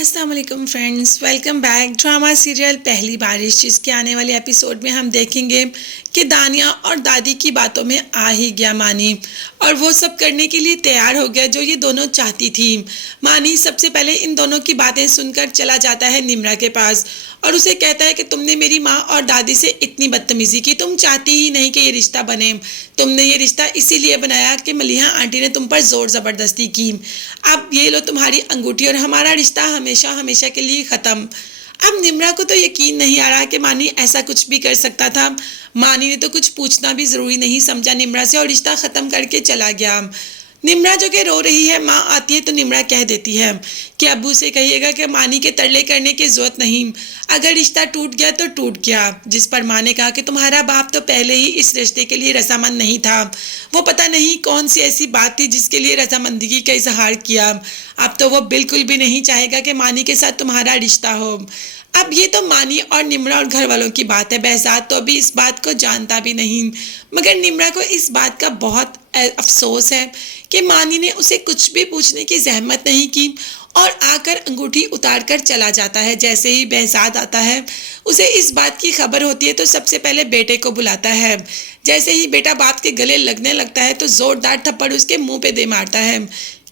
अस्सलाम वालेकुम friends, welcome back. Drama serial पहली बारिश, जिसके आने वाले एपिसोड में हम देखेंगे कि दानिया और दादी की बातों में आ ही गया मानी, और वो सब करने के लिए तैयार हो गया जो ये दोनों चाहती थी। मानी सबसे पहले इन दोनों की बातें सुनकर चला जाता है निम्रा के पास और उसे कहता है कि तुमने मेरी माँ और दादी से इतनी बदतमीजी की, तुम चाहती ही नहीं कि ये रिश्ता बने। तुमने ये रिश्ता इसीलिए बनाया कि मलिहा आंटी ने तुम पर जोर जबरदस्ती की। अब ये लो तुम्हारी अंगूठी और हमारा रिश्ता हमेशा हमेशा के लिए खत्म। अब निम्रा को तो यकीन नहीं आ रहा कि मानी ऐसा कुछ भी कर सकता था। मानी ने तो कुछ पूछना भी जरूरी नहीं समझा निम्रा से और रिश्ता खत्म करके चला गया। निम्रा जो कि रो रही है, माँ आती है तो निम्रा कह देती है कि अब्बू से कहिएगा कि मानी के तरले करने की जरूरत नहीं, अगर रिश्ता टूट गया तो टूट गया। जिस पर माँ ने कहा कि तुम्हारा बाप तो पहले ही इस रिश्ते के लिए रजामंद नहीं था, वो पता नहीं कौन सी ऐसी बात थी जिसके लिए रजामंदगी का इजहार किया। अब तो वो बिल्कुल भी नहीं चाहेगा कि मानी के साथ तुम्हारा रिश्ता हो। अब ये तो मानी और निम्रा और घर वालों की बात है, behzad तो अभी इस बात को जानता भी नहीं। मगर निम्रा को इस बात का बहुत अफसोस है कि मानी ने उसे कुछ भी पूछने की जहमत नहीं की और आकर अंगूठी उतार कर चला जाता है। जैसे ही behzad आता है, उसे इस बात की खबर होती है तो सबसे पहले बेटे को बुलाता है। जैसे ही बेटा बाप के गले लगने लगता है तो जोरदार थप्पड़ उसके मुंह पे दे मारता है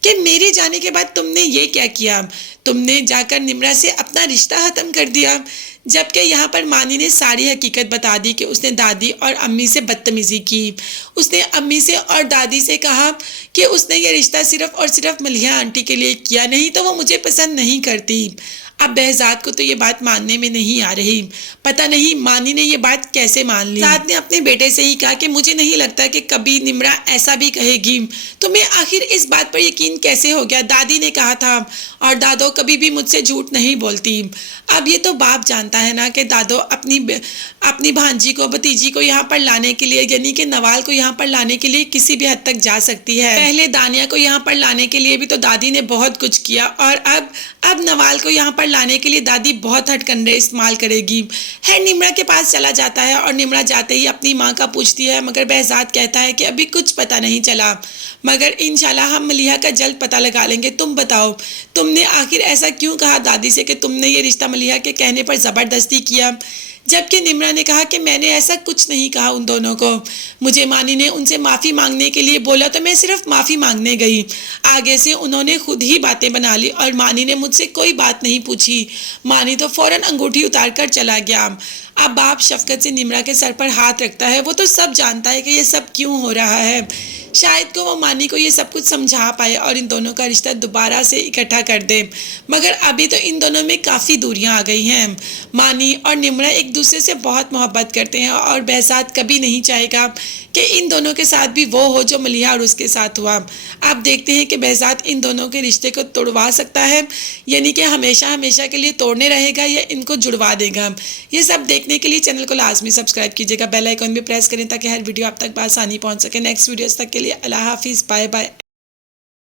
कि मेरे जाने के बाद तुमने ये क्या किया, तुमने जाकर निम्रा से अपना रिश्ता खत्म कर दिया। जबकि यहाँ पर मानी ने सारी हकीकत बता दी कि उसने दादी और अम्मी से बदतमीजी की। उसने अम्मी से और दादी से कहा कि उसने ये रिश्ता सिर्फ और सिर्फ मलिहा आंटी के लिए किया, नहीं तो वो मुझे पसंद नहीं करती। अब behzad को तो ये बात मानने में नहीं आ रही, पता नहीं मानी ने ये बात कैसे मान ली। behzad ने अपने बेटे से ही कहा कि मुझे नहीं लगता कि कभी निम्रा ऐसा भी कहेगी, तुम्हें आखिर इस बात पर यकीन कैसे हो गया, दादी ने कहा था और दादो कभी भी मुझसे झूठ नहीं बोलती। अब ये तो बाप जानता है ना कि दादो अपनी भांजी को, भतीजी को यहाँ पर लाने के लिए, यानी कि नवाल को यहाँ पर लाने के लिए किसी भी हद तक जा सकती है। पहले दानिया को यहाँ पर लाने के लिए भी तो दादी ने बहुत कुछ किया और अब नवाल को यहाँ पर लाने के लिए दादी बहुत हथकंडे इस्तेमाल करेगी। है निम्रा के पास चला जाता है और निम्रा जाते ही अपनी माँ का पूछती है, मगर behzad कहता है कि अभी कुछ पता नहीं चला, मगर इंशाल्लाह हम मलिहा का जल्द पता लगा लेंगे। तुम बताओ, तुमने आखिर ऐसा क्यों कहा दादी से कि तुमने ये रिश्ता मलिहा के कहने पर ज़बरदस्ती किया। जबकि निम्रा ने कहा कि मैंने ऐसा कुछ नहीं कहा उन दोनों को, मुझे मानी ने उनसे माफ़ी मांगने के लिए बोला तो मैं सिर्फ माफ़ी मांगने गई, आगे से उन्होंने खुद ही बातें बना ली और मानी ने मुझसे कोई बात नहीं पूछी। मानी तो फौरन अंगूठी उतार कर चला गया। अब बाप शफकत से निम्रा के सर पर हाथ रखता है, वो तो सब जानता है कि ये सब क्यों हो रहा है। शायद को वो मानी को ये सब कुछ समझा पाए और इन दोनों का रिश्ता दोबारा से इकट्ठा कर दे, मगर अभी तो इन दोनों में काफ़ी दूरियां आ गई हैं। मानी और निम्रा एक दूसरे से बहुत मोहब्बत करते हैं और behzad कभी नहीं चाहेगा कि इन दोनों के साथ भी वो हो जो मलिहा और उसके साथ हुआ। आप देखते हैं कि behzad इन दोनों के रिश्ते को तोड़वा सकता है, यानी कि हमेशा हमेशा के लिए तोड़ने रहेगा या इनको जुड़वा देगा। ये सब देखने के लिए चैनल को लाजमी सब्सक्राइब कीजिएगा, बेल आइकॉन भी प्रेस करें ताकि हर वीडियो आप तक बआसानी पहुंच सके। नेक्स्ट वीडियोस तक के लिए अल्लाह हाफिज़, बाय बाय।